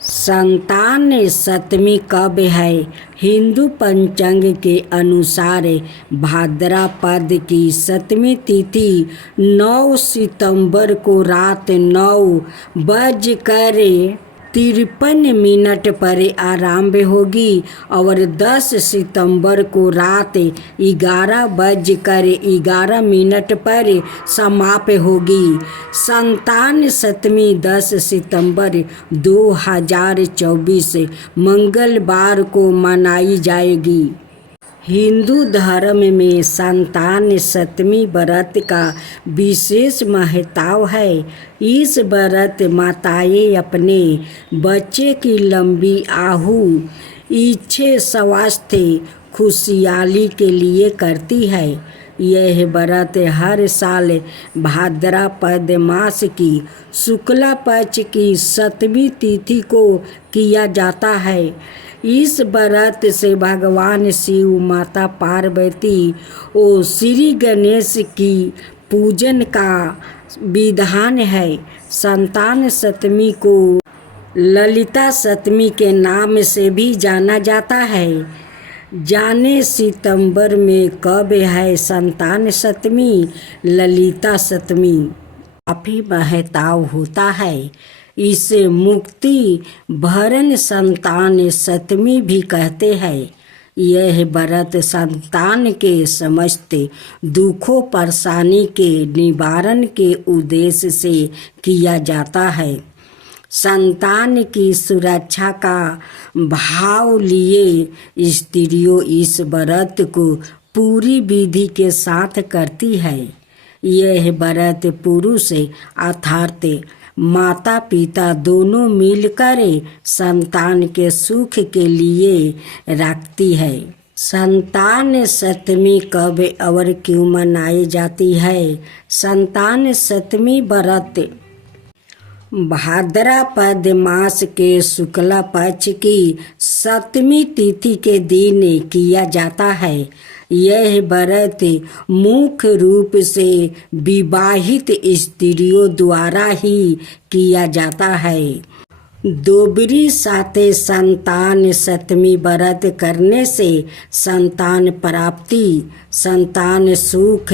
संतान सप्तमी कब है? हिंदू पंचांग के अनुसार भाद्रपद की सप्तमी तिथि 9 सितंबर को रात 9:53 पर आरंभ होगी और 10 सितंबर को रात 11:11 पर समाप्त होगी। संतान सप्तमी 10 सितंबर 2024 मंगलवार को मनाई जाएगी। हिंदू धर्म में संतान सप्तमी व्रत का विशेष महत्व है। इस व्रत माताएं अपने बच्चे की लंबी आयु, इच्छे स्वास्थ्य, खुशहाली के लिए करती है। यह व्रत हर साल भाद्रपद मास की शुक्ला पक्ष की सप्तमी तिथि को किया जाता है। इस व्रत से भगवान शिव, माता पार्वती और श्री गणेश की पूजन का विधान है। संतान सप्तमी को ललिता सप्तमी के नाम से भी जाना जाता है। जाने सितंबर में कब है संतान सप्तमी, ललिता सप्तमी? काफी महत्व होता है। इसे मुक्ति भरण संतान सप्तमी भी कहते हैं। यह व्रत संतान के समस्त दुखों परेशानी के निवारण के उद्देश्य से किया जाता है। संतान की सुरक्षा का भाव लिए स्त्रियों इस व्रत को पूरी विधि के साथ करती है। यह व्रत पुरुष अर्थात माता पिता दोनों मिलकर संतान के सुख के लिए रखती है। संतान सप्तमी कब और क्यों मनाई जाती है? संतान सप्तमी व्रत भाद्रपद मास के शुक्ला पक्ष की सप्तमी तिथि के दिन किया जाता है। यह व्रत मुख्य रूप से विवाहित स्त्रियों द्वारा ही किया जाता है। दोबरी साथे संतान सप्तमी व्रत करने से संतान प्राप्ति, संतान सुख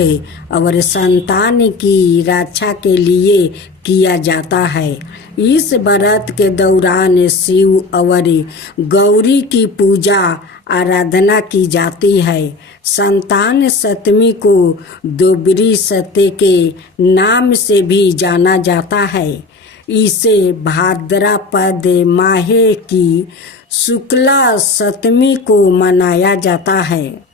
और संतान की रक्षा के लिए किया जाता है। इस व्रत के दौरान शिव और गौरी की पूजा आराधना की जाती है। संतान सप्तमी को दोबरी सते के नाम से भी जाना जाता है। इसे भाद्रपद माह की शुक्ला सप्तमी को मनाया जाता है।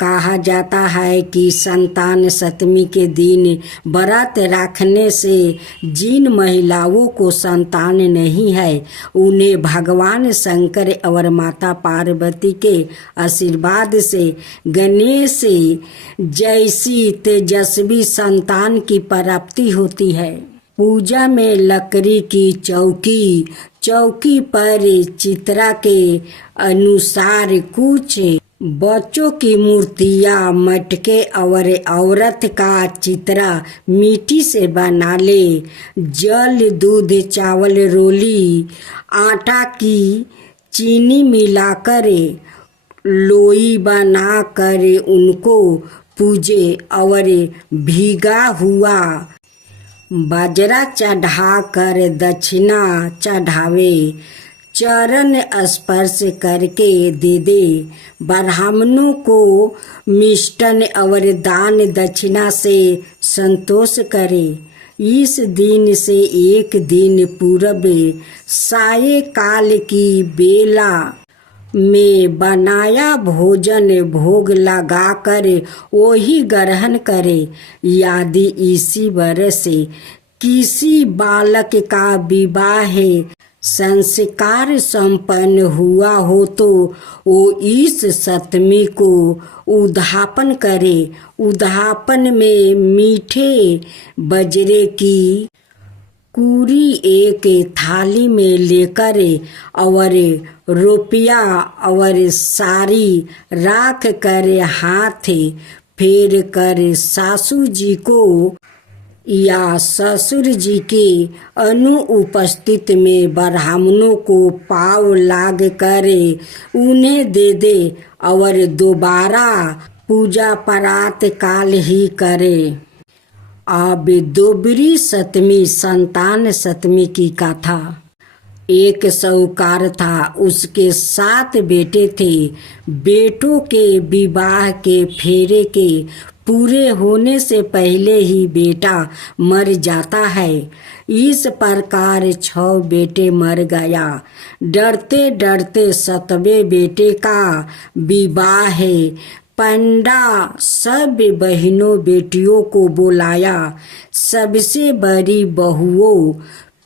कहा जाता है कि संतान सप्तमी के दिन व्रत रखने से जिन महिलाओं को संतान नहीं है, उन्हें भगवान शंकर और माता पार्वती के आशीर्वाद से गणेश जैसी तेजस्वी संतान की प्राप्ति होती है। पूजा में लकड़ी की चौकी पर चित्रा के अनुसार कुछ बच्चों की मूर्तियाँ, मटके और औरत का चित्रा मिट्टी से बना ले। जल, दूध, चावल, रोली, आटा की चीनी मिलाकर लोई बनाकर उनको पूजे और भीगा हुआ बाजरा चढ़ाकर दक्षिणा चढ़ावे। चरण स्पर्श करके दे दे। ब्राह्मणों को मिष्टान और दान दक्षिणा से संतोष करे। इस दिन से एक दिन पूर्व सायंकाल की बेला में बनाया भोजन भोग लगाकर वही ग्रहण करे। यदि इसी वर्ष किसी बालक का विवाह संस्कार संपन्न हुआ हो तो वो इस सप्तमी को उद्यापन करे। उद्यापन में मीठे बाजरे की पूरी एक थाली में लेकर और रुपया और साड़ी रख कर हाथ फेर कर सासू जी को या ससुर जी के अनुपस्थित में ब्राह्मणों को पाव लाग करे उन्हें दे दे और दोबारा पूजा प्रात काल ही करे। अब दोबरी सतमी संतान सतमी की कथा। एक साहूकार था, उसके 7 बेटे थे। बेटों के विवाह के फेरे के पूरे होने से पहले ही बेटा मर जाता है। इस प्रकार 6 बेटे मर गया। डरते डरते 7वें बेटे का विवाह है। पंडा सब बहनों बेटियों को बुलाया। सबसे बड़ी बहुओं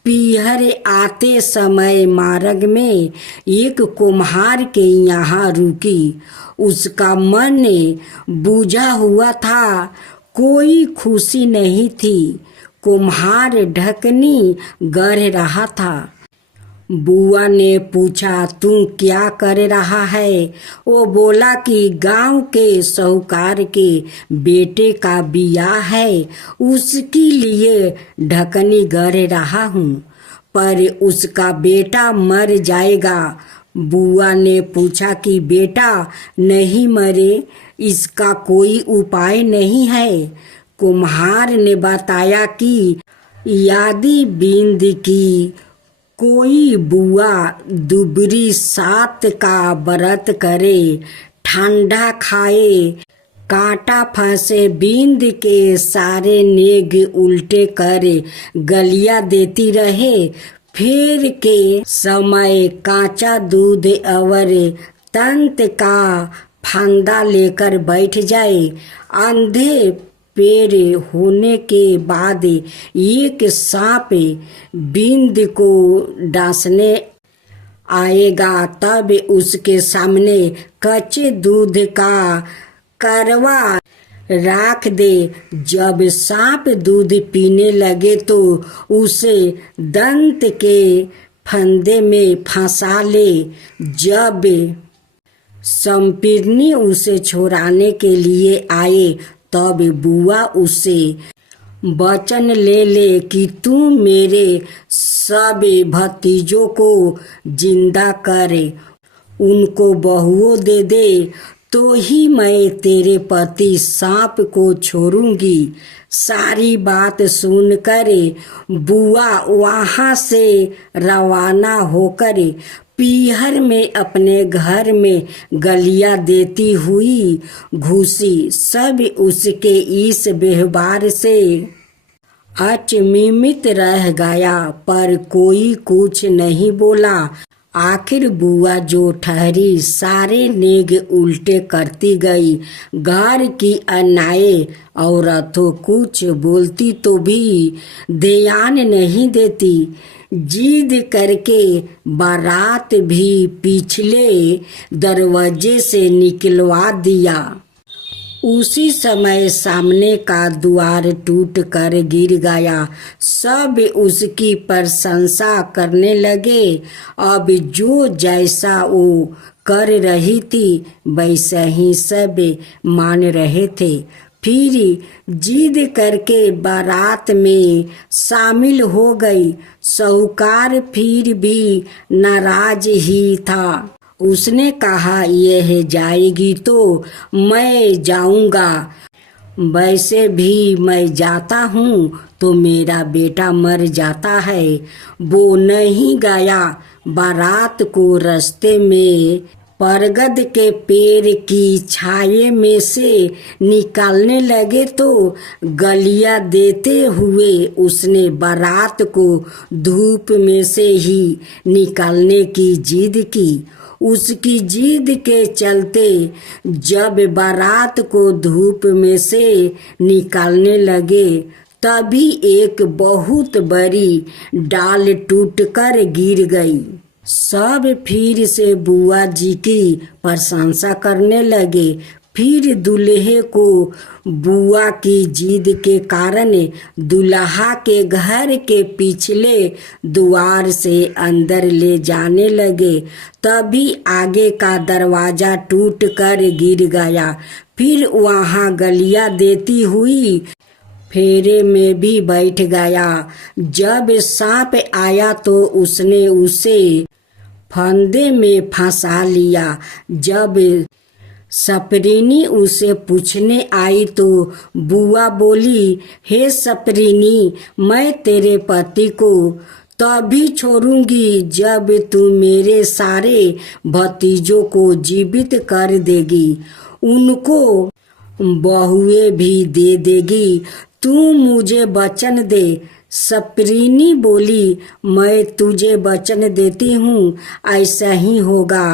पीहर आते समय मार्ग में एक कुम्हार के यहाँ रुकी। उसका मन बुझा हुआ था, कोई खुशी नहीं थी। कुम्हार ढकनी गढ़ रहा था। बुआ ने पूछा, तू क्या कर रहा है? वो बोला कि गांव के साहूकार के बेटे का बियाह है, उसके लिए ढकनी गढ़ रहा हूँ, पर उसका बेटा मर जाएगा। बुआ ने पूछा कि बेटा नहीं मरे, इसका कोई उपाय नहीं है? कुम्हार ने बताया कि यदि बिंद की कोई बुआ दुबरी 7 का व्रत करे, ठंडा खाए, कांटा फंसे, बिंद के सारे नेग उल्टे करे, गलिया देती रहे, फिर के समय कांचा दूध और तंत का फंदा लेकर बैठ जाए, अंधे पेड़ होने के बाद एक सांप बिंद को डांसने आएगा, तब उसके सामने कच्चे दूध का करवा रख दे। जब सांप दूध पीने लगे तो उसे दंत के फंदे में फंसा ले। जब संपीड़नी उसे छुड़ाने के लिए आए तब बुआ उससे वचन ले ले कि तू मेरे सब भतीजों को जिंदा करे, उनको बहुओं दे दे, तो ही मैं तेरे पति सांप को छोड़ूंगी। सारी बात सुनकर बुआ वहाँ से रवाना होकर पीहर में अपने घर में गलिया देती हुई घुसी। सब उसके इस व्यवहार से अचंभित रह गया, पर कोई कुछ नहीं बोला। आखिर बुआ जो ठहरी, सारे नेग उल्टे करती गई। घर की अन्याय औरतों कुछ बोलती तो भी ध्यान नहीं देती। जिद करके बारात भी पिछले दरवाजे से निकलवा दिया। उसी समय सामने का द्वार टूट कर गिर गया। सब उसकी प्रशंसा करने लगे। अब जो जैसा वो कर रही थी वैसा ही सब मान रहे थे। फिर जिद करके बारात में शामिल हो गई। साहूकार फिर भी नाराज ही था। उसने कहा, यह जाएगी तो मैं जाऊंगा, वैसे भी मैं जाता हूँ तो मेरा बेटा मर जाता है। वो नहीं गया। बारात को रास्ते में बरगद के पेड़ की छाये में से निकालने लगे तो गलिया देते हुए उसने बारात को धूप में से ही निकालने की जिद की। उसकी जिद के चलते जब बारात को धूप में से निकालने लगे तभी एक बहुत बड़ी डाल टूटकर गिर गई। सब फिर से बुआ जी की प्रशंसा करने लगे। फिर दूल्हे को बुआ की जिद के कारण दुल्हा के घर के पिछले द्वार से अंदर ले जाने लगे। तभी आगे का दरवाजा टूट कर गिर गया। फिर वहाँ गलिया देती हुई फेरे में भी बैठ गया। जब सांप आया तो उसने उसे फंदे में फंसा लिया। जब सपरिनी उसे पूछने आई तो बुआ बोली, हे सपरिनी, मैं तेरे पति को तभी छोड़ूंगी जब तू मेरे सारे भतीजों को जीवित कर देगी, उनको बहुएं भी दे देगी। तू मुझे वचन दे। सपरिनी बोली, मैं तुझे वचन देती हूँ, ऐसा ही होगा।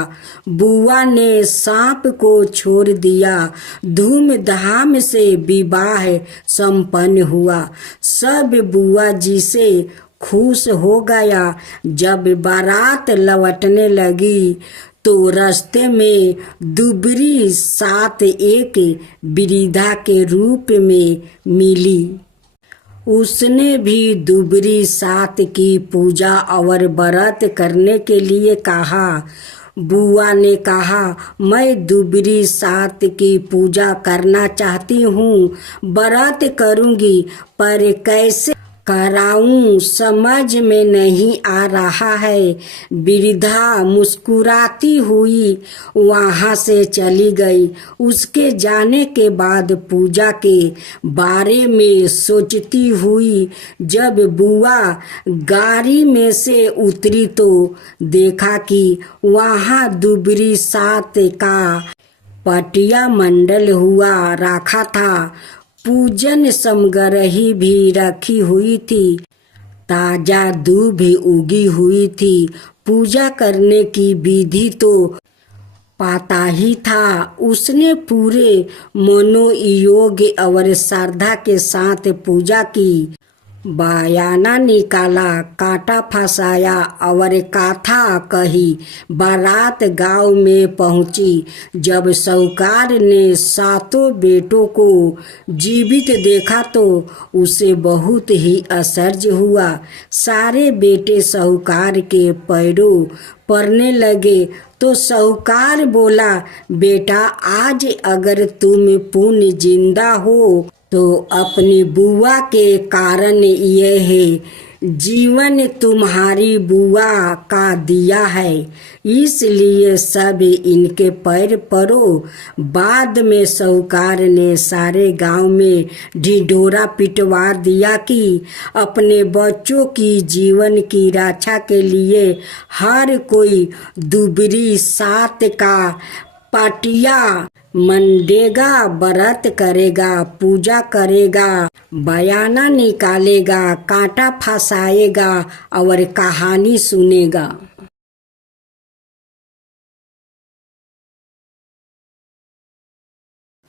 बुआ ने सांप को छोड़ दिया। धूमधाम से विवाह संपन्न हुआ। सब बुआ जी से खुश हो गया। जब बारात लौटने लगी तो रास्ते में दुबरी सात एक वृद्धा के रूप में मिली। उसने भी दुबरी सात की पूजा और व्रत करने के लिए कहा। बुआ ने कहा, मैं दुबरी सात की पूजा करना चाहती हूँ, व्रत करूँगी, पर कैसे कराऊं समझ में नहीं आ रहा है। वृद्धा मुस्कुराती हुई वहां से चली गई। उसके जाने के बाद पूजा के बारे में सोचती हुई जब बुआ गाड़ी में से उतरी तो देखा कि वहां दुबरी सात का पटिया मंडल हुआ रखा था। पूजन सामग्री भी रखी हुई थी। ताजा दूब भी उगी हुई थी। पूजा करने की विधि तो पता ही था। उसने पूरे मनोयोग और श्रद्धा के साथ पूजा की। बयाना निकाला, कांटा फंसाया और कथा कही। बारात गांव में पहुंची। जब साहूकार ने सातों बेटों को जीवित देखा तो उसे बहुत ही आश्चर्य हुआ। सारे बेटे साहूकार के पैरों पड़ने लगे तो साहूकार बोला, बेटा, आज अगर तुम पुण्य जिंदा हो तो अपनी बुआ के कारण ये है। जीवन तुम्हारी बुआ का दिया है, इसलिए सब इनके पैर पड़ो। बाद में साहूकार ने सारे गांव में ढिढोरा पिटवा दिया कि अपने बच्चों की जीवन की रक्षा के लिए हर कोई दुबरी सात का पटिया मंडेगा, व्रत करेगा, पूजा करेगा, बयाना निकालेगा, कांटा फंसाएगा और कहानी सुनेगा।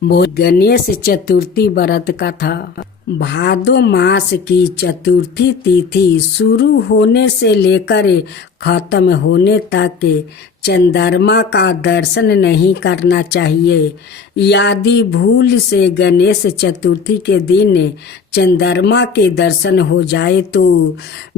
गणेश चतुर्थी व्रत का था। भादो मास की चतुर्थी तिथि शुरू होने से लेकर खत्म होने तक चंद्रमा का दर्शन नहीं करना चाहिए। यदि भूल से गणेश चतुर्थी के दिन चंद्रमा के दर्शन हो जाए तो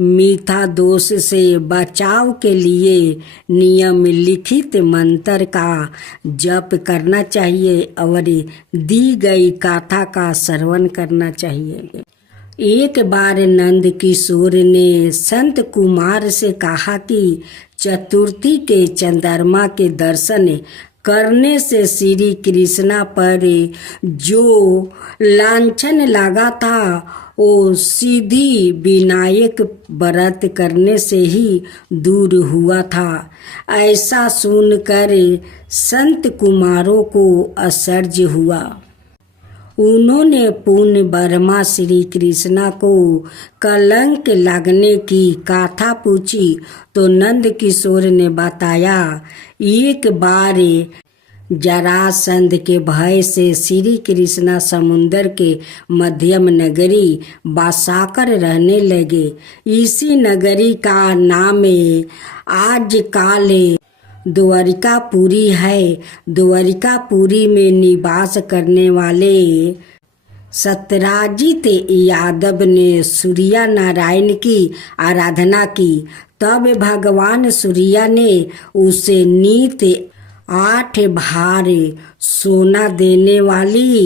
मिथ्या दोष से बचाव के लिए नियम लिखित मंत्र का जप करना चाहिए और दी गई गाथा का श्रवण करना चाहिए। एक बार नंद किशोर ने संत कुमार से कहा कि चतुर्थी के चंद्रमा के दर्शन करने से श्री कृष्णा पर जो लांछन लगा था वो सिद्धि विनायक व्रत करने से ही दूर हुआ था। ऐसा सुनकर संत कुमारों को आश्चर्य हुआ। उन्होंने पूर्ण ब्रह्मा श्री कृष्णा को कलंक लगने की कथा पूछी तो नंद किशोर ने बताया, एक बार जरासंध के भय से श्री कृष्णा समुद्र के मध्यम नगरी बसाकर रहने लगे। इसी नगरी का नाम आजकल द्वारिकापुरी है। द्वारिकापुरी में निवास करने वाले सत्यराजित यादव ने सूर्य नारायण की आराधना की। तब भगवान सूर्य ने उसे नित 8 भार सोना देने वाली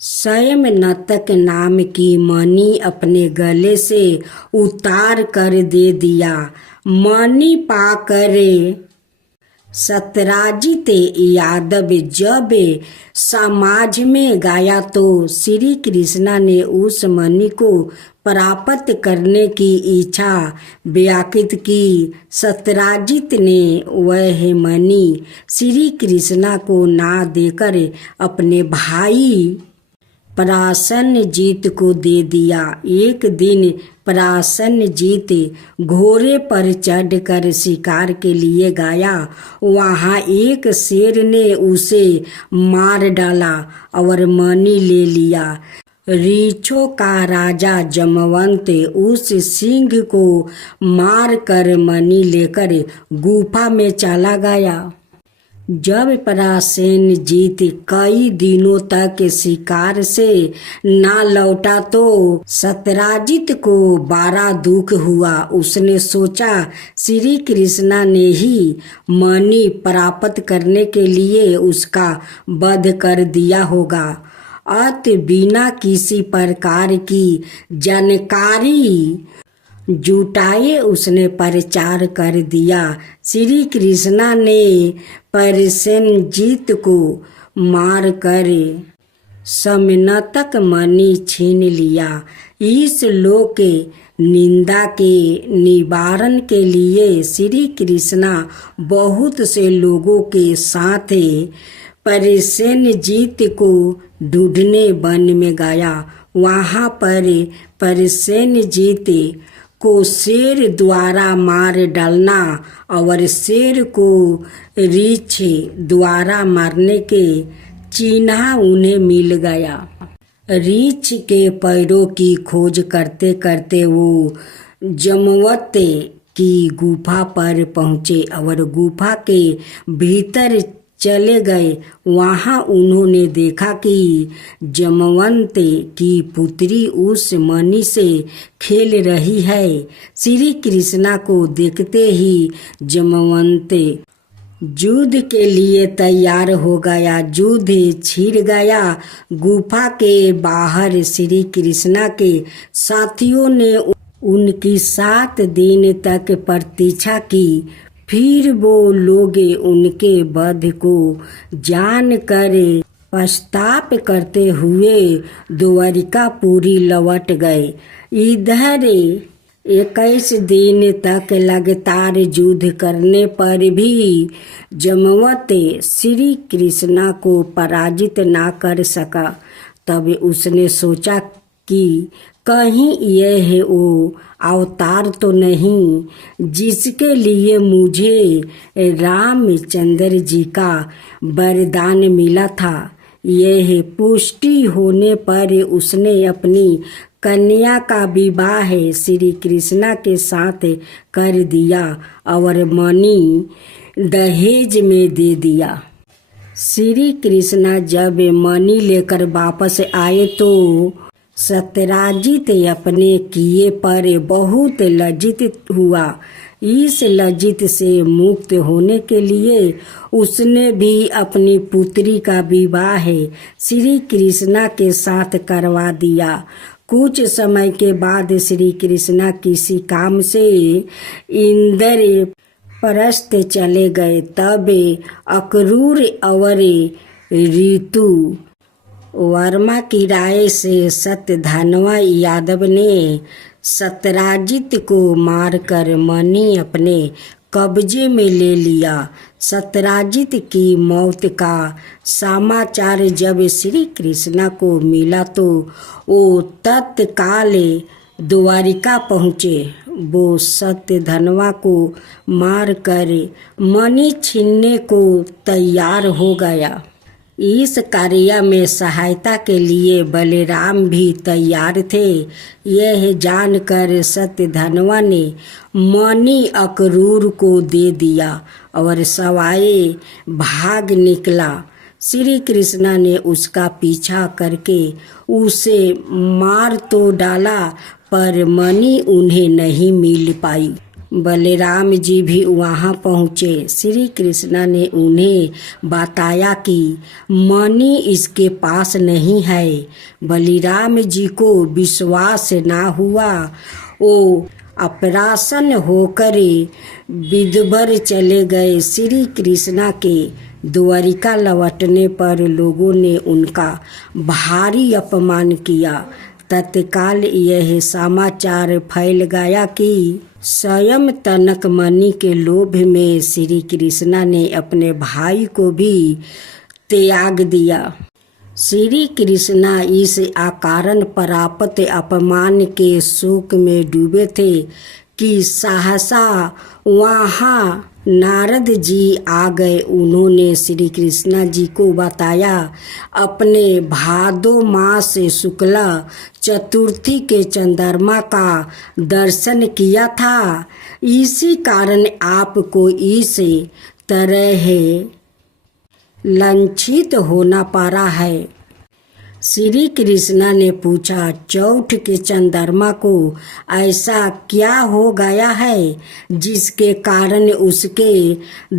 स्वयं नतक नाम की मणि अपने गले से उतार कर दे दिया। मणि पाकर सत्यराजित यादव जब समाज में गया तो श्री कृष्णा ने उस मणि को प्राप्त करने की इच्छा व्यक्त की। सत्यराजित ने वह मणि श्री कृष्णा को ना देकर अपने भाई प्रसन्नजीत को दे दिया। एक दिन प्रसन्नजीत घोड़े पर चढ़कर शिकार के लिए गया। वहाँ एक शेर ने उसे मार डाला और मणि ले लिया। ऋक्षों का राजा जमवंत उस सिंह को मार कर मणि लेकर गुफा में चला गया। जब प्रसेनजीत कई दिनों तक शिकार से ना लौटा तो सत्यराजित को बड़ा दुख हुआ। उसने सोचा श्री कृष्णा ने ही मणि प्राप्त करने के लिए उसका वध कर दिया होगा। अत बिना किसी प्रकार की जानकारी जुटाए उसने प्रचार कर दिया। श्री कृष्णा ने प्रसेनजीत को मार कर समनतक मणि छीन लिया। इस लोक के निंदा के निवारण के लिए श्री कृष्णा बहुत से लोगों के साथ प्रसेनजीत को ढूंढने वन में गया। वहाँ पर प्रसेनजीत को शेर द्वारा मार डालना और शेर को रीछ द्वारा मारने के चिन्ह उन्हें मिल गया। रीछ के पैरों की खोज करते करते वो जमवंत की गुफा पर पहुँचे और गुफा के भीतर चले गए। वहाँ उन्होंने देखा कि जमवंत की पुत्री उस मणि से खेल रही है। श्री कृष्णा को देखते ही जमवंत युद्ध के लिए तैयार हो गया। युद्ध छिड़ गया। गुफा के बाहर श्री कृष्णा के साथियों ने उनकी 7 दिन तक प्रतीक्षा की। फिर वो लोग उनके वध को जानकर पश्चाताप करते हुए द्वारिकापुरी लौट गए। इधर 21 दिन तक लगातार युद्ध करने पर भी जमवंत श्री कृष्णा को पराजित ना कर सका। तब उसने सोचा कि कहीं यह वो अवतार तो नहीं जिसके लिए मुझे रामचंद्र जी का वरदान मिला था। यह पुष्टि होने पर उसने अपनी कन्या का विवाह श्री कृष्णा के साथ कर दिया और मणि दहेज में दे दिया। श्री कृष्णा जब मणि लेकर वापस आए तो सत्यराजित अपने किए पर बहुत लज्जित हुआ। इस लज्जित से मुक्त होने के लिए उसने भी अपनी पुत्री का विवाह श्री कृष्णा के साथ करवा दिया। कुछ समय के बाद श्री कृष्णा किसी काम से इंद्रप्रस्थ चले गए। तब अक्रूर और ऋतु वर्मा की राय से सत्यधनवा यादव ने सत्यराजित को मारकर मणि अपने कब्जे में ले लिया। सत्यराजित की मौत का समाचार जब श्री कृष्णा को मिला तो वो तत्काल द्वारिका पहुँचे। वो सत्यधनवा को मारकर मणि छीनने को तैयार हो गया। इस कार्य में सहायता के लिए बलराम भी तैयार थे। यह जानकर सत्यधनवा ने मणि अक्रूर को दे दिया और सवाए भाग निकला। श्री कृष्णा ने उसका पीछा करके उसे मार तो डाला पर मणि उन्हें नहीं मिल पाई। बलराम जी भी वहाँ पहुँचे। श्री कृष्ण ने उन्हें बताया कि मणि इसके पास नहीं है। बलराम जी को विश्वास ना हुआ। वो अप्रसन्न होकर विदुबर चले गए। श्री कृष्ण के द्वारिका लौटने पर लोगों ने उनका भारी अपमान किया। तत्काल यह समाचार फैल गया कि स्वयं तनक मणि के लोभ में श्री कृष्ण ने अपने भाई को भी त्याग दिया। श्री कृष्ण इस अकारण प्राप्त अपमान के शोक में डूबे थे कि सहसा वहाँ नारद जी आ गए। उन्होंने श्री कृष्ण जी को बताया अपने भादो मास शुक्ला चतुर्थी के चंद्रमा का दर्शन किया था, इसी कारण आपको इस तरह लज्जित होना पड़ा है। श्री कृष्ण ने पूछा, चौथ के चंद्रमा को ऐसा क्या हो गया है जिसके कारण उसके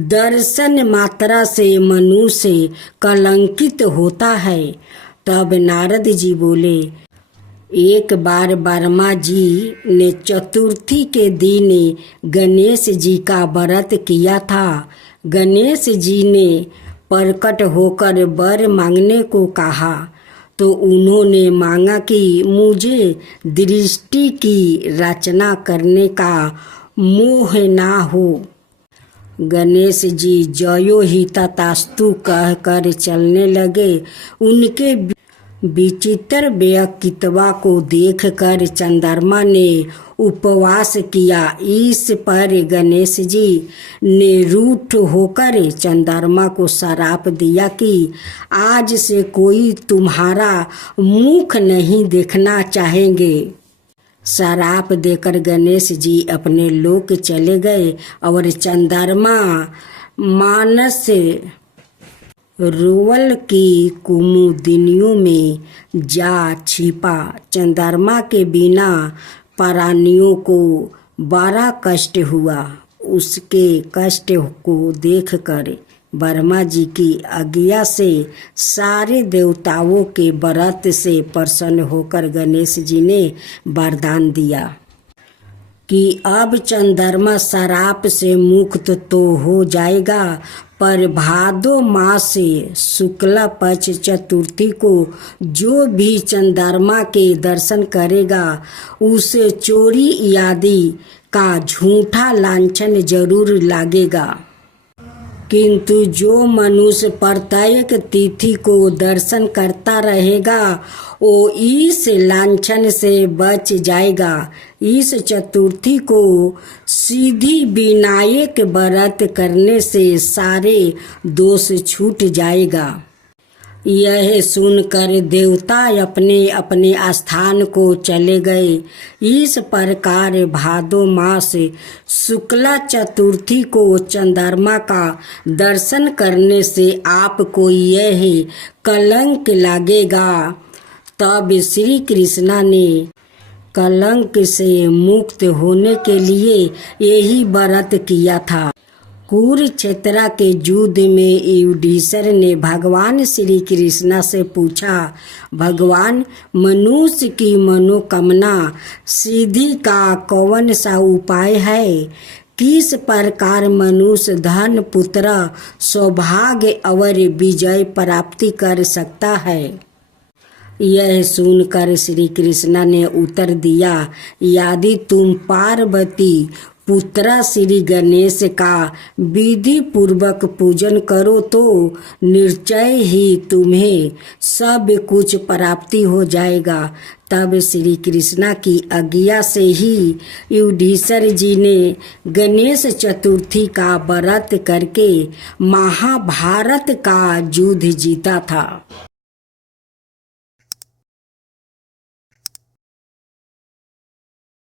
दर्शन मात्रा से मनुष्य कलंकित होता है? तब नारद जी बोले, एक बार वर्मा जी ने चतुर्थी के दिन गणेश जी का व्रत किया था। गणेश जी ने प्रकट होकर वर मांगने को कहा तो उन्होंने मांगा कि मुझे दृष्टि की रचना करने का मोह ना हो। गणेश जी जयो ही तथास्तु कहकर चलने लगे। उनके विचित्र व्यक्तित्व को देखकर चंद्रमा ने उपवास किया। इस पर गणेश जी ने रूठ होकर चंद्रमा को श्राप दिया कि आज से कोई तुम्हारा मुख नहीं देखना चाहेंगे। श्राप देकर गणेश जी अपने लोक चले गए और चंद्रमा मानस रोवल की कुमुदिनियों में जा छिपा। चंद्रमा के बिना प्राणियों को बड़ा कष्ट हुआ। उसके कष्ट को देखकर वर्मा जी की आज्ञा से सारे देवताओं के व्रत से प्रसन्न होकर गणेश जी ने वरदान दिया कि अब चंद्रमा श्राप से मुक्त तो हो जाएगा, पर भादो मास से शुक्ला पक्ष चतुर्थी को जो भी चंद्रमा के दर्शन करेगा उसे चोरी आदि का झूठा लांछन जरूर लगेगा। किंतु जो मनुष्य प्रत्येक तिथि को दर्शन करता रहेगा वो इस लांछन से बच जाएगा। इस चतुर्थी को सीधी विनायक व्रत करने से सारे दोष छूट जाएगा। यह सुनकर देवता अपने अपने स्थान को चले गए। इस प्रकार भादो मास शुक्ला चतुर्थी को चंद्रमा का दर्शन करने से आपको यह कलंक लगेगा। तब श्री कृष्ण ने कलंक से मुक्त होने के लिए यही व्रत किया था। कुरुक्षेत्र के युद्ध में युधिष्ठिर ने भगवान श्री कृष्ण से पूछा, भगवान, मनुष्य की मनोकामना सिद्धि का कौन सा उपाय है? किस प्रकार मनुष्य धन, पुत्र, सौभाग्य और विजय प्राप्ति कर सकता है? यह सुनकर श्री कृष्ण ने उत्तर दिया, यदि तुम पार्वती पुत्र श्री गणेश का विधि पूर्वक पूजन करो तो निश्चय ही तुम्हें सब कुछ प्राप्ति हो जाएगा। तब श्री कृष्ण की आज्ञा से ही युधिष्ठिर जी ने गणेश चतुर्थी का व्रत करके महाभारत का युद्ध जीता था।